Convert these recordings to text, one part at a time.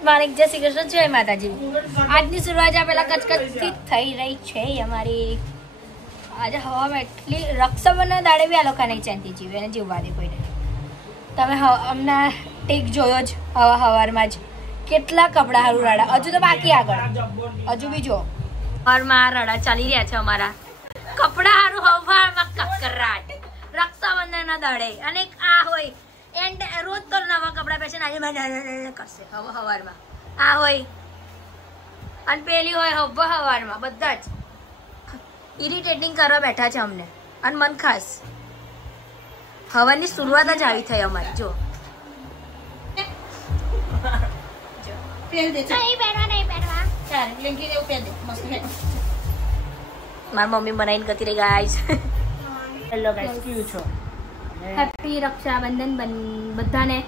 Good morning, જય શ્રી કૃષ્ણ, જય માતાજી। આજની શરૂઆત પેલા કચકચથી થઈ રહી છે અમારી। આજે હવામાં એટલી રક્ષાબંધન દાડે બી આ લોકો નહીં ચાંતી જીવે અને જીવવા દે કોઈને। તમે હમણાં ટેક જોયો જ હવારમાં જ કેટલા કપડા હારું રડા, હજુ તો બાકી આગળ હજુ બી જો હવારમાં રડા ચાલી રહ્યા છે અમારા કપડા હારું હવારમાં કકરાટ રક્ષાબંધનના દાડે। અને આ હોય એન્ડ રોજ તો નવા કપડા પહેરશે આજે કરશે હવારમાં આ હોય અને પેલી હોય હવારમાં બધા જ ઇરિટેટિંગ કરવા બેઠા છે અમને। અને મન ખાસ હવાની શરૂઆત જ આવી થઈ અમારી। જો મારી મમ્મી બનાવીને ગતી રહી ગાઈસ। હેલો ગાઈસ, કેવું છો? હેપી રક્ષાબંધન બધાને।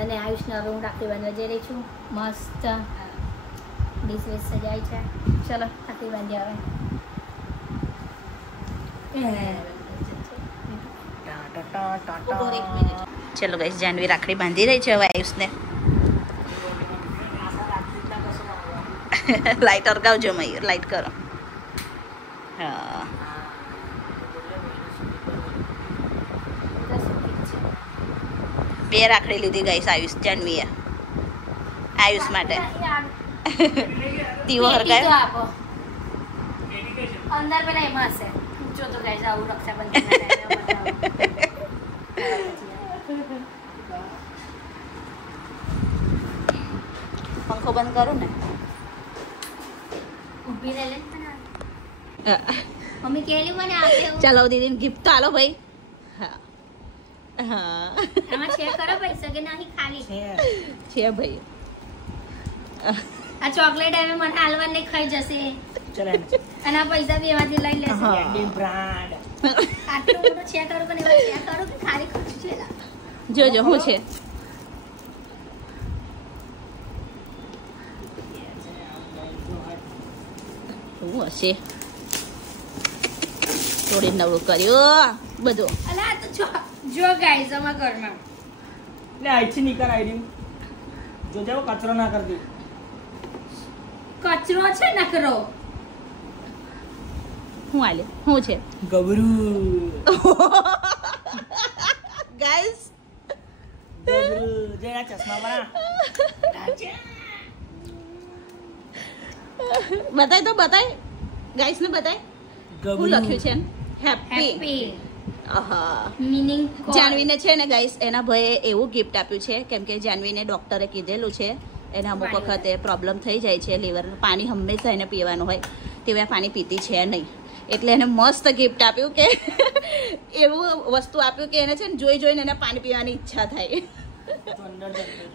અને આયુષને હવે હું રાખડી બાંધવા જઈ રહી છું। મસ્ત ડીશ વીશ સજાય છે। ચલો રાખડી બાંધી આવે। ચલો ગાઈસ, જાનવી રાખડી બાંધી રહી છે હવે આયુષને। લાઈટ અરગાવજો મયુર, લાઈટ કરો। હા, બે રાખડી લીધી ગાઈસ આયુષ જાનવીએ આયુષ માટે। દીવો હરગાયો અંદર પેલા એમાં હશે જો તો ગાઈસ આવું રક્ષાબંધન પંખો બંધ કરું ને ઊભી રહે મમ્મી કેલી મને આપે। ચાલો દીદીને ગિફ્ટ તો આલો ભાઈ। હા હા, આમાં છે કરો પૈસા કે નહીં ખાલી છે ભાઈ। આ ચોકલેટ હવે મને હાલવા નહીં ખાઈ જશે અને આ પૈસા બી એમાંથી લઈ લેશે। આટલું બધું છે કરું પણ એવા છે કરું કે ખાલી ખર્ચ છે। જોજો શું છે શું હશે? થોડી નવું કર્યું બધું। અલા આ તો જો ગાઈસ અમાર ઘરમાં લે આઈથી નીકળ આઈડી જો જાવ કચરો ના કર દે। કચરો છે નકરો શું આલે શું છે? ગબરું ગાઈસ ગબરું જે આ ચશ્મા વાળા બતાય તો બતાય ગાઈસ ને બતાય શું લખ્યું છે? હેપી હેપી આહા મીનિંગ જાનવીને છે ને ગાઈસ એના ભાઈએ એવું ગિફ્ટ આપ્યું છે કેમ કે જાનવીને ડોક્ટરે કીધેલું છે એને અમુક વખતે પ્રોબ્લેમ થઈ જાય છે લીવરનું પાણી હંમેશા એને પીવાનું હોય તેવા પાણી પીતી છે નહીં એટલે એને મસ્ત ગિફ્ટ આપ્યું કે એવું વસ્તુ આપ્યું કે એને છે ને જોઈ જોઈને એને પાણી પીવાની ઈચ્છા થાય।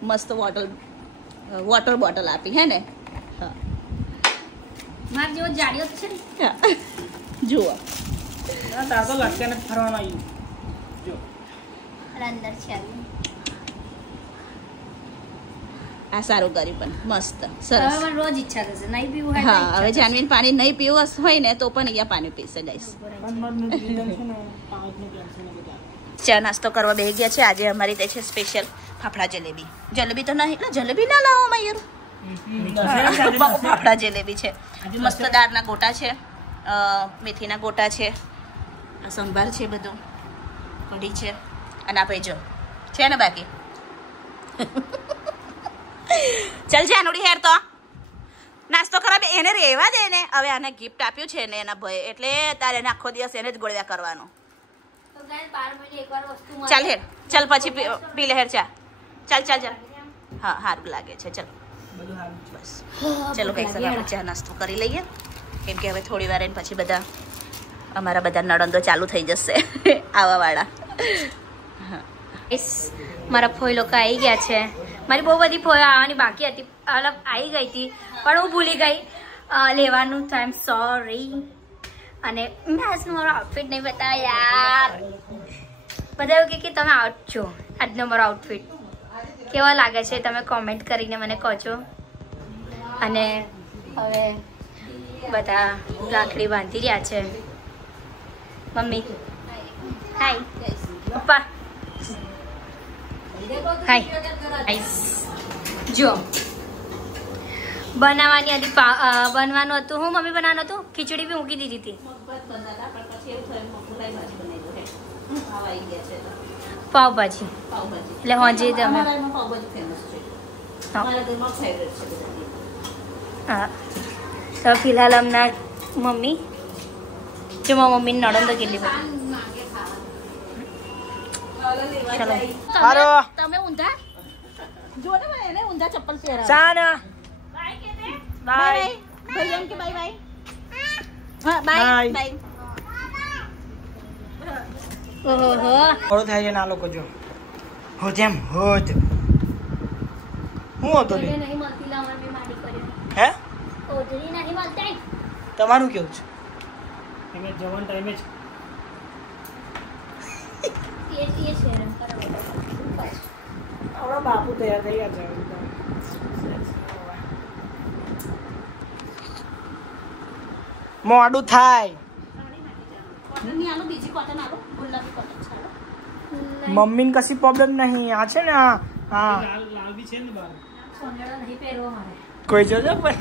મસ્ત વોટર બોટલ આપી હે ને। હા માર જેવો જાડિયો છે ને જુઓ ના તાર તો લટકે ને ફરવાનું આવ્યું જો અંદર છે આ સારું કર્યું પણ મસ્ત હવે સરસ। મને રોજ ઈચ્છા થશે નહીં પીવું હોય હા હવે જાનવીને પાણી નહીં પીવું હોય ને તો પણ અહીંયા પાણી પીશે ગાઈસ। ચા નાસ્તો કરવા બેસી ગયા છે। આજે અમારી તે છે સ્પેશિયલ ફાફડા જલેબી। જલેબી તો નહીં જલેબી ના લાવો મયુર, ફાફડા જલેબી છે। મસ્ત દાળના ગોટા છે, મેથીના ગોટા છે, સંભાર છે, બધું કઢી છે અને આ જો છે ને બાકી ચાલ જાનુડી હેર તો નાસ્તો ખરાબ એને રહેવા દે ને। હવે આને ગિફ્ટ આપ્યું છે ને એના ભાઈ એટલે તારે એને આખો દિવસ એને જ ગોળવ્યા કરવાનો। ચાલ હેર ચાલ પછી પી લે હેર ચા। ચાલ ચાલ ચાલ હા સારું લાગે છે। ચાલ બસ ચલો કઈ આપણે ચા નાસ્તો કરી લઈએ કેમ કે હવે થોડી વાર એને પછી બધા અમારા બધા નણંદો ચાલુ થઈ જશે આવવાવાળા। મારા ફોઈ લોકો આવી ગયા છે। મારી બહુ બધી ફોઈ આવવાની બાકી હતી, અલગ આવી ગઈ હતી પણ હું ભૂલી ગઈ લેવાનું, તો આઈ એમ સોરી। અને મેં આજનો મારો આઉટફિટ નહીં બતાવ્યા યાર। બધા એવું કે તમે આઉટ છો, આજનો મારો આઉટફિટ કેવો લાગે છે તમે કોમેન્ટ કરીને મને કહો છો। અને હવે બધા રાખડી બાંધી રહ્યા છે। મમ્મી હાય, પપ્પા હાય। જો બનાવવાની હતી બનવાનું હતું હું મમ્મી બનાવવાનું હતું ખીચડી બી મૂકી દીધી હતી પાવભાજી એટલે હોજી તમે હા તો ફિલહાલ હમણાં મમ્મી જો મારા મમ્મીની નણંદ કેટલી બધી ચલો તમે ઊંધા જો ને એને ઊંધા ચપ્પલ પહેરાવ સાના બાય ભાઈ એમ કે બાય બાય હા બાય બાય ઓહો થોડો થાય છે ના લોકો જો હો જેમ હોત હું હતો લે નહીં મળતી લાવણ મે મારી કર્યો હે ઓધરી નહીં મળતી તમારું કેવું છે તમે જવાન ટાઈમે જ એ શેરમ કરાવો આવડા બાપુ તૈયાર થઈ ગયા છે મોડું થાય બીજી કોટન આલો ગુલાબી કોટન ચાલો મમ્મીને કશી પ્રોબ્લેમ નહીં આ છે ને હા સોનેડો નહીં પહેરવો મારે કોઈ જોજો પણ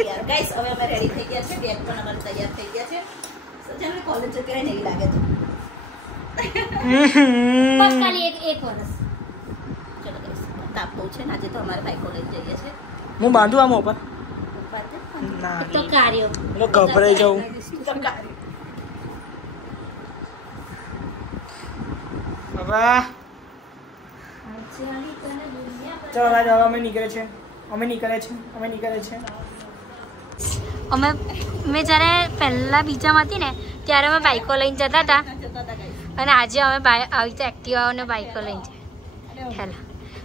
યાર ગાઈસ હવે અમે રેડી થઈ ગયા છે બેગ પણ અમારે તૈયાર થઈ ગયા છે સજાને કોલેજ જગ્યાએ નહીં લાગે તો બસ ખાલી એક વર્ષ ચલો ગાઈસ તાપ બહુ છે ને આજે તો અમારે ભાઈ કોલેજ જઈએ છે હું બાંધું આમ ઉપર ના તો કાર્યો એટલે ગભરાઈ જાઉં બાબા ચલો રાજ હવે અમે નીકળે છે અમે મેં જ્યારે પહેલા બીજામાં હતી ને ત્યારે અમે બાઈકો લઈને જતા હતા અને આજે અમે આવી રીતે એક્ટિવા અને બાઈકો લઈને જઈએ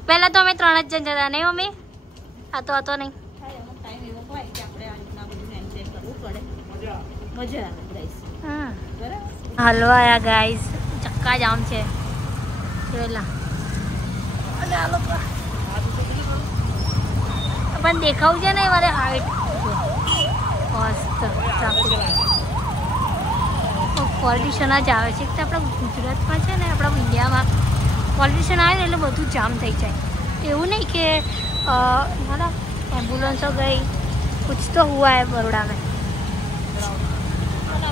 પહેલાં તો અમે 3 જ જણ જતા નહીં મમ્મી આ તો હતો નહીં હલવા આયા ગાઈસ ચક્કા જામ છે જોયેલા પણ દેખાવું છે ને મારે હાઈટ મસ્ત પોલ્યુશન જ આવે છે આપણા ગુજરાતમાં છે ને આપણા ઇન્ડિયામાં પોલ્યુશન આવે ને એટલે બધું જામ થઈ જાય એવું નહીં કે मतलब एम्बुलेंस हो गई कुछ तो हुआ है बड़ोड़ा में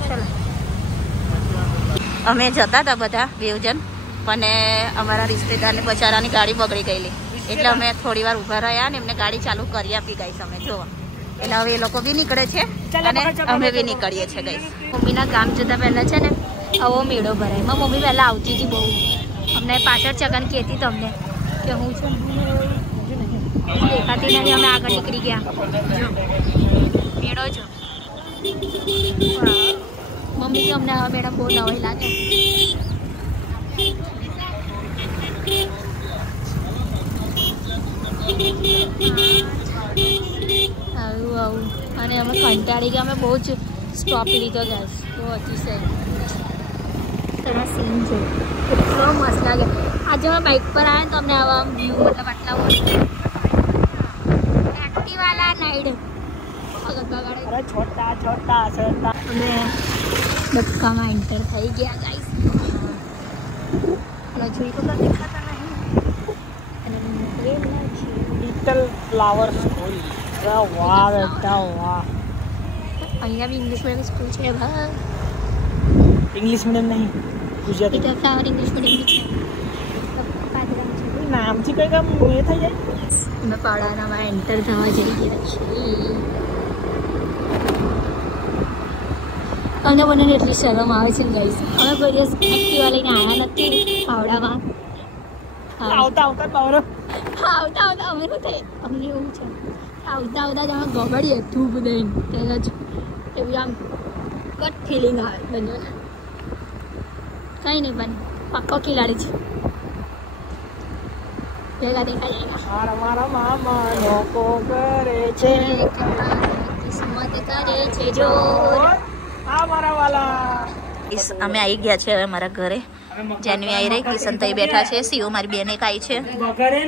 चलो અમે જતા હતા બધા બેવજન પણ અમારા રિશ્તેદારને બચારાની ગાડી બગડી ગયેલી એટલે અમે થોડી વાર ઊભા રહ્યા ને એમને ગાડી ચાલુ કરી આપી ગઈ અમે જોવા એટલે હવે એ લોકો બી નીકળે છે અને અમે બી નીકળીએ છીએ ગઈ મમ્મીના ગામ જતા પહેલા છે ને આવો મેળો ભરાય મારી મમ્મી પહેલા આવતી હતી બહુ અમને પાછળ ચગન કહેતી તમને કે હું છું દેખાતી નહીં અમે આગળ નીકળી ગયા મેળો જો મમ્મી કે અમને આવા મેળા બહુ નવાઈ લાગે આવું આવું અને અમે કંટાળી ગયા અમે બહુ જ સ્ટોપ લીધો ગેસ બહુ અતિશય તમે સીન છે એટલો મસ્ત લાગે આજે અમે બાઇક પર આવ્યા ને તો અમને આવા વ્યૂ મતલબ આટલા એક્ટિવાલા નાઈડ અમે ડબકામાં એન્ટર થઈ ગયા ગાઈસ જોઈ તો દેખાતા નહીં અને નીકળેલા છે લિટલ ફ્લાવર સ્કૂલ વાહ બેટા વાહ અહીંયા બી ઇંગ્લિશ મીડિયમ સ્કૂલ છે ભાઈ ઇંગ્લિશ મીડિયમ નહીં ગુજરાતી તો ફ્લાવર ઇંગ્લિશ મીડિયમ છે નામથી કઈ કામ એ થઈ જાય અમે પાડાનામાં એન્ટર થવા જઈ ગયા છીએ અમને બંનેને એટલી શરમ આવે છે ને ગાઈસ અમે કોઈ દિવસ એક્ટિવા લઈને આવ્યા નથી પાવડામાં આવતા અમે શું થાય અમને એવું છે આવતા જ અમે ગબડીએ ધૂપ દઈને ત્યાં જ એવી આમ કટ ફિલિંગ આવે બંને કંઈ નહીં પણ પાક્કો ખિલાડી છે ભેગા દેખા જાયગા મારા મામા લોકો કરે છે કિસ્મત કરે છે જો મારા વાલા અમે આવી ગયા છે હવે મારા ઘરે જાનવી આવી રહી કિશન તઈ બેઠા છે સીઓ મારી બેન એક આવી છે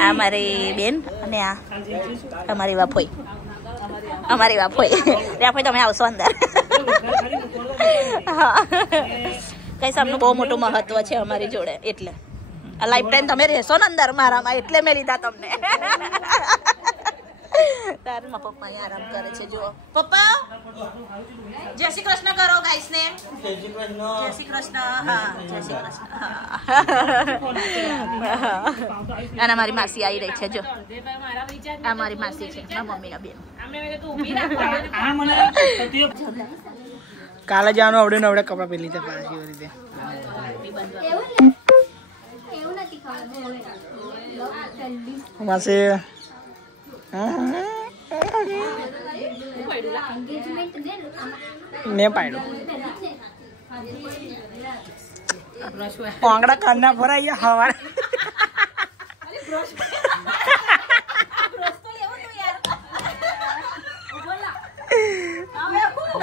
આ મારી બેન અને આ અમારી વાફોઈ તમે આવશો અંદર હા કઈ સામનું બહુ મોટું મહત્વ છે અમારી જોડે એટલે આ લાઈફ ટાઈમ તમે રહેશો ને અંદર મારામાં એટલે મેં લીધા તમને તાર માં પપ્પા આરામ કરે છે જો પપ્પા જય શ્રી કૃષ્ણ કરો ગાઈસ ને જય શ્રી કૃષ્ણ હા જય શ્રી કૃષ્ણ અને મારી માસી આવી રહી છે જો આ મારી માસી છે મારા મમ્મીના બેન કાલે જવાનું આવડે ને આવડે કપડા પહેરી લીધા પાછી એવી રીતે માસી ને પાડ્યું પાંગડા કાના ભરાઈ હવારે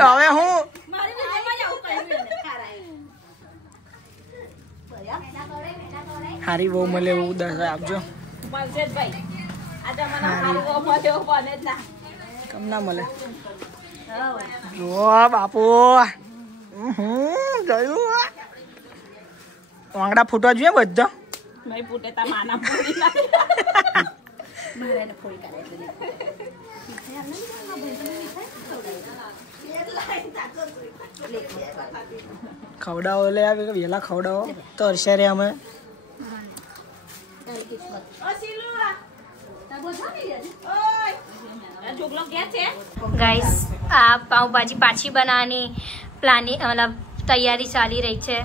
હવે હું હારી બહુ મળે એવું 10 આપજો કમ ના મળે જો બાપુ જોયું વાંગડા ફૂટવા જોઈએ બધા નહીં ફૂટે તા માના ફૂટી મારે ફોડી કાઢે ખવડાવો લે આવે વેલા ખવડાવો તો હર્ષે રે અમે ગાઈસ આ પાવભાજી પાછી બનાવવાની પ્લાનિંગ મતલબ તૈયારી ચાલી રહી છે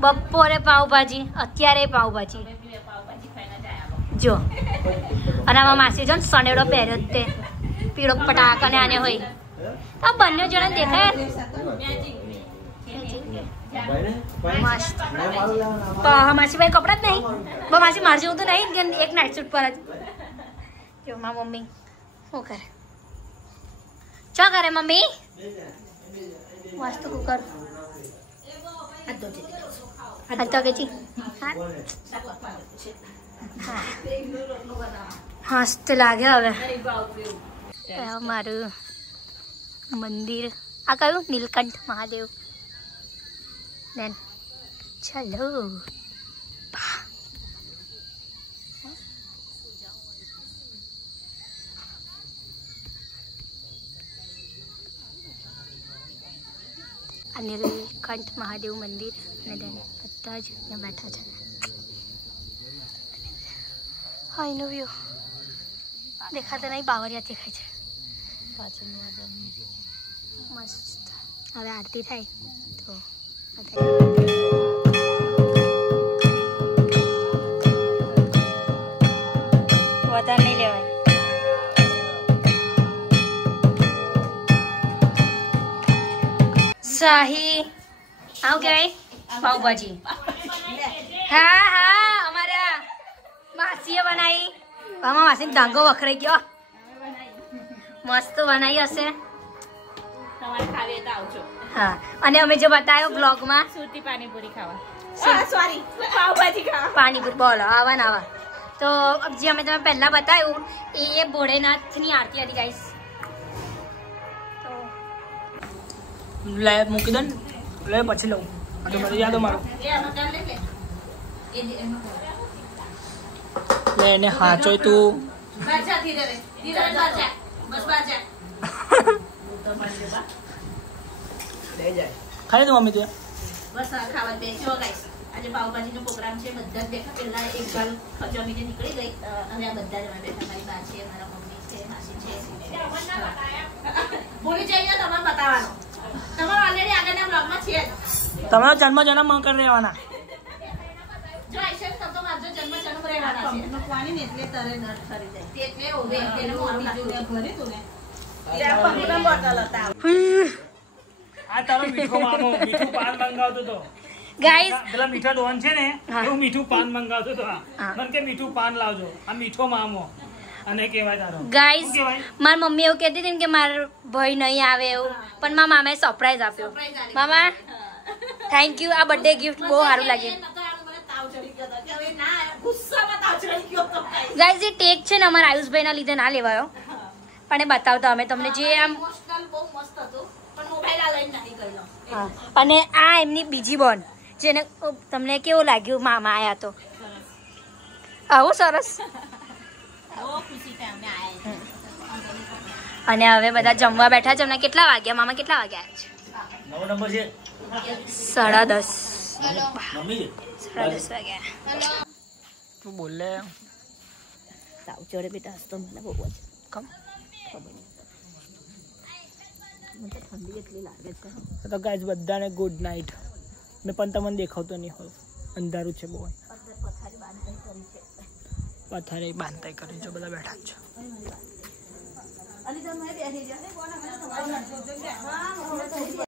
બપોરે પાવભાજી અત્યારે પાવભાજી જો અને આમાં માસી જો ને સનેડો પહેર્યો તે પીળો પટાક અને આને હોય આ બંને જણા દેખાય મસ્ત માસીભાઈ કપડા જ નહીં માસી માર જેવું તો નહીં કે એક નાઇટ સૂટ પર જ જો મારા મમ્મી શું કરે ચા કરે મમ્મી મસ્ત કુકર તો કે મસ્ત લાગે હવે મારું મંદિર આ કયું નીલકંઠ મહાદેવ બેન ચલો આ નીલકંઠ મહાદેવ મંદિર અને બધા જ બેઠા છે હા એનો વ્યૂ દેખાતા નહીં બાવરિયા દેખાય છે મસ્ત હવે આરતી થાય તો વધારે નહીં લેવાય શાહી આવું કહેવાય પાવભાજી હા હા અમારા માસીએ બનાવી આમાં માસીને ડાંગો વખરાઈ ગયો મસ્ત બનાવી હશે હા અને અમે જે બતાવ્યો બ્લોગમાં સુરતી પાણીપુરી ખાવા સોરી પાવભાજી ખાવા પાણીપુરી બોલો આવા ને આવા તો જે અમે તમે પહેલા બતાવ્યું એ ભોળેનાથની આરતી હતી ગાઈસ લે મૂકી દો ને લે પછી લઉં આ તો મને યાદ મારો લે એને હાચો તું ખાઈ દો મમ્મી તું બસ ખાવા બેસ્યો ગાઈસ આજે પાવભાજીનો પ્રોગ્રામ છે બધા જ બેઠા પહેલા એક ગાલ ખજમી જે નીકળી ગઈ હવે આ બધા જ અમે બેઠા મારી બા છે મારા મમ્મી છે માસી છે ભૂલી જઈએ તમારે બતાવવાનો તમારે ઓલરેડી આગળના બ્લોગમાં છે તમારો જન્મ કરી રહેવાના જો આઈશે તો મારો જન્મ રહેવાના છે નકવાની ને એટલે તરે નટ ખરી જાય એટલે ઓવે એટલે મોટી જોડે ભરી તું ને ત્યાં પકડા બોટલ હતા આ તારો મીઠો મામો મીઠું પાન મંગાવતો તો ગાઈસ પેલા મીઠા ડોન છે ને એવું મીઠું પાન મંગાવતો તો મને કે મીઠું પાન લાવજો આ મીઠો મામો અને કહેવાય તારો ગાઈસ મારી મમ્મી એવું કહેતી હતી કે મારો ભાઈ નહીં આવે એવું પણ મારા મામાએ સરપ્રાઈઝ આપ્યો મામા થેન્ક યુ આ બર્થડે ગિફ્ટ બહુ સારું લાગ્યું ગાઈસ જે ટેક છે ને અમારા આયુષભાઈના લીધે ના લેવાયો પણ એ બતાવતા અમે તમને જે આમ અને આ એમની બીજી બોન જેને તમને કેવું લાગ્યું મામા આયા તો આવું સરસ અને હવે બધા જમવા બેઠા છે. અમને કેટલા વાગ્યા મામા? કેટલા વાગ્યા આવ્યા છે? 10:30. 10:30 વાગ્યા. તું બોલે તાવ ચડે બેટા હસતો મને બહુ જ કમ ખબર નહીં મને તો ઠંડી એટલી લાગે છે. તો ગાઈસ બધાને ગુડ નાઇટ. મેં પણ તમને દેખાવતો નહીં હોય, અંધારું છે બહુ. પથારી બાંધાઈ કરી છે, બધા બેઠા છે.